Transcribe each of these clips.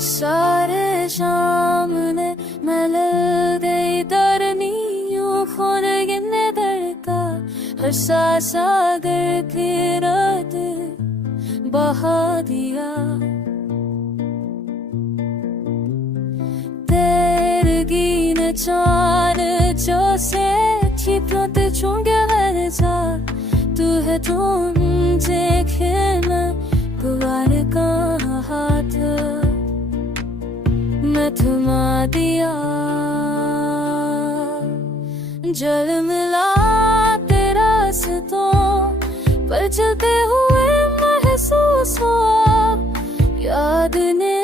सारे सामने मिल गई तरनियों खोल गिने धड़का हर सागर की रात बहा दिया तेरगी न चार जो से छिपरों ते चुंगे हर जा तू है तुझे खेलना गुवार का हाथ मैं थमा दिया जल मिला तेरा रास्तों पर चलते हुए महसूस हुआ याद ने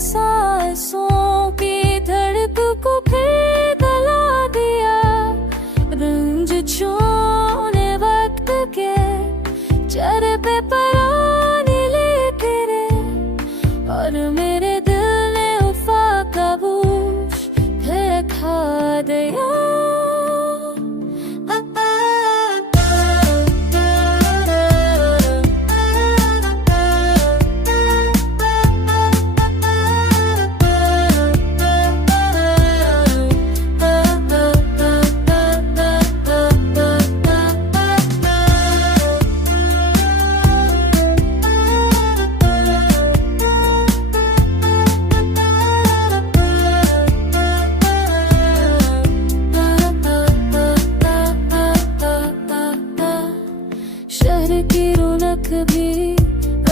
सांसों की धड़क को फिर गला दिया रंज छोड़ने वक्त के चेहरे पे पराने ले तेरे और मेरे दिल ने उफा का बूश फिर खा दिया की रौनक भी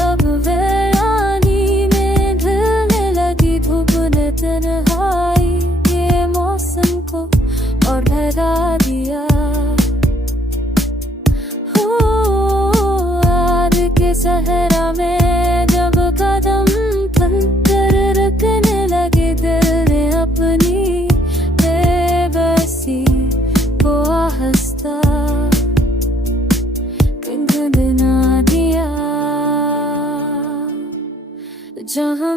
अब वीरानी में ढलने लगी धूप ने तन्हाई के मौसम को और डरा दिया याद के सहरा में जब कदम थम कर रखने लगे दिल ने अपनी बेबसी को आहिस्ता जहाँ